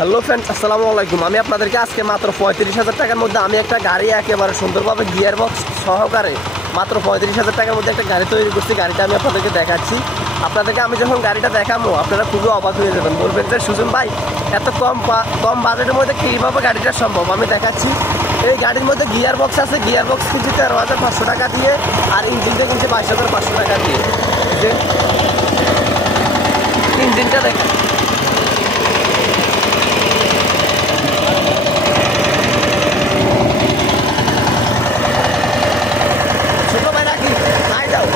Hello friends, আসসালামু আলাইকুম। আমি আপনাদেরকে আজকে মাত্র 35,000 টাকার মধ্যে আমি একটা গাড়ি একেবারে সুন্দরভাবে গিয়ার বক্স সহকারে মাত্র 35,000 টাকার মধ্যে একটা গাড়ি তৈরি করছি। গাড়িটা আমি আপনাদেরকে দেখাচ্ছি। আপনাদেরকে আমি যখন গাড়িটা দেখাবো আপনারা খুবই অবাক হয়ে যাবেন, বলবেন যে সুজন ভাই এত কম বাজেটের মধ্যে কীভাবে গাড়িটা সম্ভব। আমি দেখাচ্ছি। এই গাড়ির মধ্যে গিয়ার বক্স আছে। গিয়ার বক্স কিনছি 13,500 টাকা দিয়ে, আর ইঞ্জিনটা কিনছি 22,500 টাকা দিয়ে। যে ইঞ্জিনটা দেখেন, ছোট ভাই রাখি নাই দাও।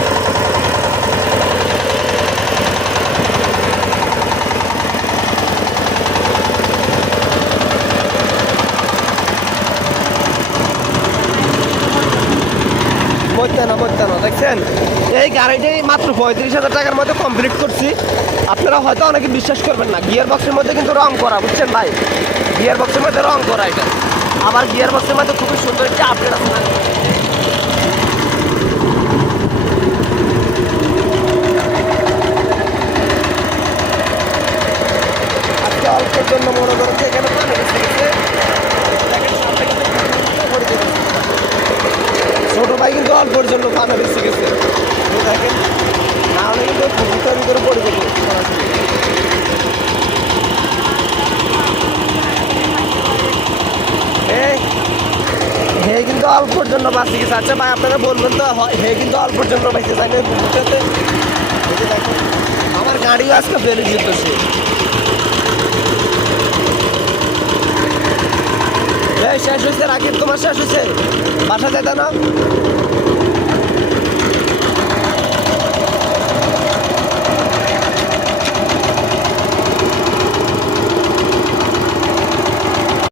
মধ্যাহ্ন দেখছেন, এই গাড়িটি মাত্র 35,000 টাকার মধ্যে কমপ্লিট করছি। আপনারা হয়তো অনেকে বিশ্বাস করবেন না, গিয়ার বক্সের মধ্যে কিন্তু রং করা, বুঝছেন ভাই, গিয়ার বক্সের মধ্যে রং করা এটা। আবার গিয়ার বক্সের মধ্যে খুবই সুন্দর একটা আপডেট আছে। আজকে অল্পের জন্য মনে করেন যে এখানে পানি বেশি গেছে। দেখেন সামনে কিন্তু ভরে দিয়েছে। ছোট ভাই কিন্তু অল্পের জন্য পানি বেশি গেছে দেখেন, না হলে কিন্তু ভিতরে ভিতরে পড়ে যেত সরাসরি। হে কিন্তু অল্পের জন্য বাঁচি গেছে। আচ্ছা ভাই, আপনারা বলবেন তো হে কিন্তু অল্পের জন্য বেঁচে থাকে বুঝতে। দেখেন আমার গাড়িও আজকে ফেলে যেত সে। শেষ হয়েছে রাকিব, তোমার শেষ হয়েছে, বাসা যেতে না।